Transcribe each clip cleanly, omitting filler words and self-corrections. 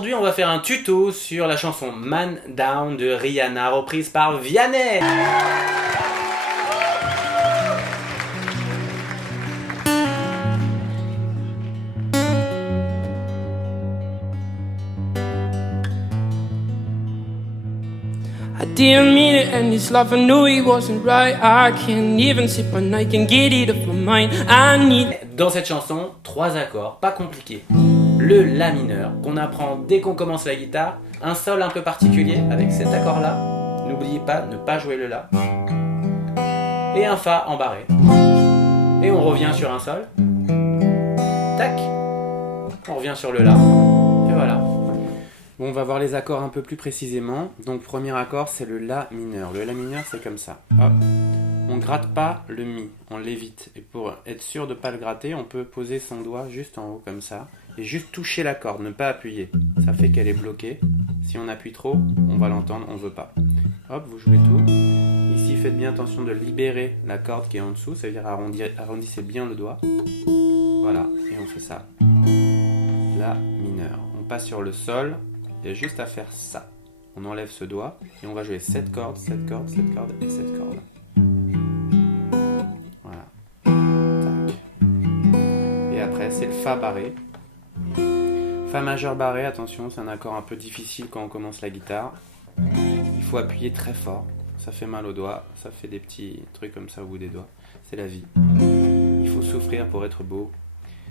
Aujourd'hui, on va faire un tuto sur la chanson Man Down de Rihanna, reprise par Vianney. I didn't mean it, and this love, I knew it wasn't right. I can't even sip and I can get it off my mind. I need. Dans cette chanson, 3 accords, pas compliqués. Le La mineur, qu'on apprend dès qu'on commence la guitare. Un sol un peu particulier, avec cet accord-là. N'oubliez pas, ne pas jouer le La. Et un Fa en barré. Et on revient sur un sol. Tac. On revient sur le La. Et voilà. Bon, on va voir les accords un peu plus précisément. Donc, premier accord, c'est le La mineur. Le La mineur, c'est comme ça. Hop. On gratte pas le Mi, on l'évite. Et pour être sûr de ne pas le gratter, on peut poser son doigt juste en haut comme ça. Et juste toucher la corde, ne pas appuyer. Ça fait qu'elle est bloquée. Si on appuie trop, on va l'entendre, on ne veut pas. Hop, vous jouez tout. Ici, faites bien attention de libérer la corde qui est en dessous. Ça veut dire arrondissez bien le doigt. Voilà, et on fait ça. La mineur. On passe sur le Sol. Il y a juste à faire ça. On enlève ce doigt et on va jouer cette corde, cette corde, cette corde et cette corde. Voilà. Tac. Et après, c'est le Fa barré. Fa majeur barré, attention, c'est un accord un peu difficile quand on commence la guitare. Il faut appuyer très fort. Ça fait mal aux doigts, ça fait des petits trucs comme ça au bout des doigts. C'est la vie. Il faut souffrir pour être beau.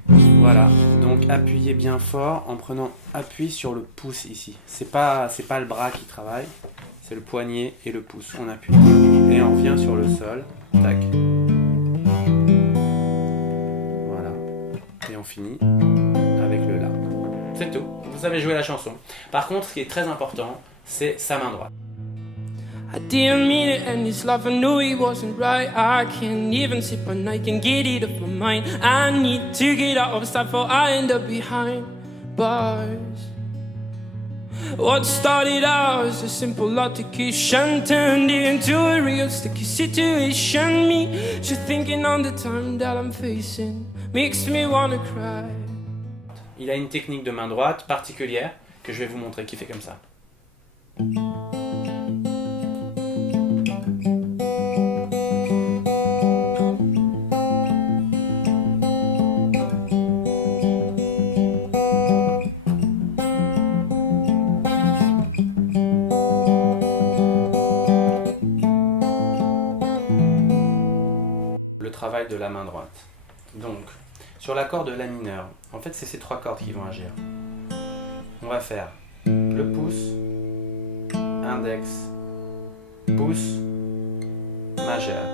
Voilà, donc appuyez bien fort en prenant appui sur le pouce ici. C'est pas le bras qui travaille, c'est le poignet et le pouce. On appuie et on revient sur le Sol. Tac. Voilà. Et on finit avec le La. C'est tout. Vous savez jouer la chanson. Par contre, ce qui est très important, c'est sa main droite. I didn't mean it, and this love, I knew it wasn't right. I can't even sip and I can get it off my mind. I need to get out of stuff or I end up behind bars. What started out as a simple altercation turned into a real sticky situation. Me just thinking on the time that I'm facing makes me wanna cry. Il a une technique de main droite particulière que je vais vous montrer qui fait comme ça. Le travail de la main droite. Donc, sur l'accord de La mineur, en fait c'est ces 3 cordes qui vont agir. On va faire le pouce, index, pouce, majeur.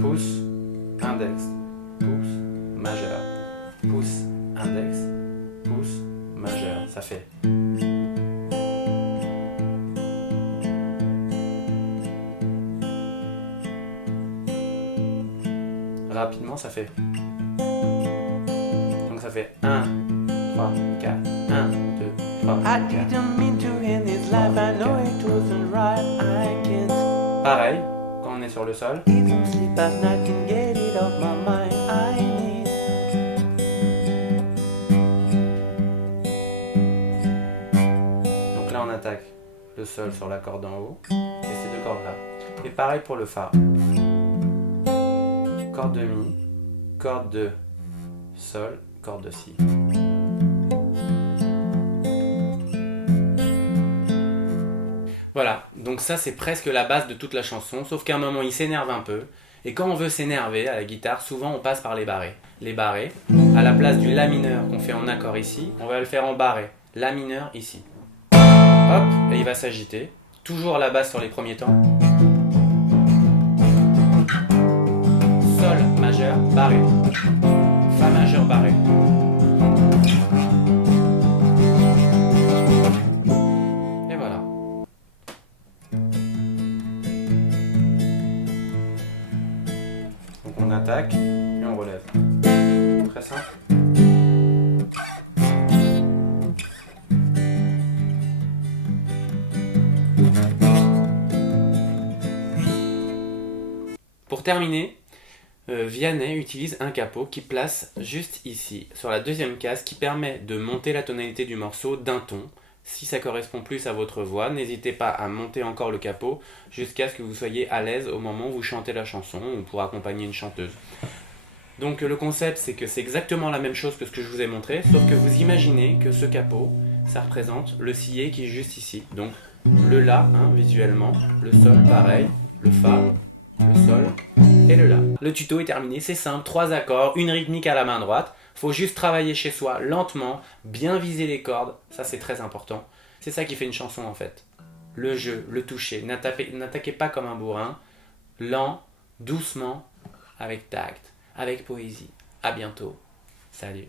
Pouce, index, pouce, majeur. Pouce, index, pouce, majeur. Ça fait. Rapidement, ça fait. Donc ça fait 1, 3, 4, 1, 2, 3, 4. Pareil, quand on est sur le Sol. Donc là, on attaque le Sol sur la corde en haut et ces 2 cordes là. Et pareil pour le Fa. Corde de Mi, corde de Sol, corde de Si. Voilà, donc ça c'est presque la base de toute la chanson, sauf qu'à un moment il s'énerve un peu, et quand on veut s'énerver à la guitare, souvent on passe par les barrés. Les barrés, à la place du La mineur qu'on fait en accord ici, on va le faire en barré. La mineur ici. Hop, et il va s'agiter, toujours la basse sur les premiers temps. Sol majeur barré, Fa majeur barré. Et voilà. Donc on attaque et on relève. Très simple. Pour terminer, Vianney utilise un capot qui place juste ici, sur la deuxième case, qui permet de monter la tonalité du morceau d'un ton. Si ça correspond plus à votre voix, n'hésitez pas à monter encore le capot jusqu'à ce que vous soyez à l'aise au moment où vous chantez la chanson ou pour accompagner une chanteuse. Donc le concept, c'est que c'est exactement la même chose que ce que je vous ai montré, sauf que vous imaginez que ce capot, ça représente le si qui est juste ici. Donc le la, visuellement, le sol pareil, le fa, le sol et le la. Le tuto est terminé, c'est simple, 3 accords, une rythmique à la main droite. Faut juste travailler chez soi lentement, bien viser les cordes, ça c'est très important. C'est ça qui fait une chanson en fait. Le jeu, le toucher, n'attaquez pas comme un bourrin, lent, doucement, avec tact, avec poésie. À bientôt. Salut.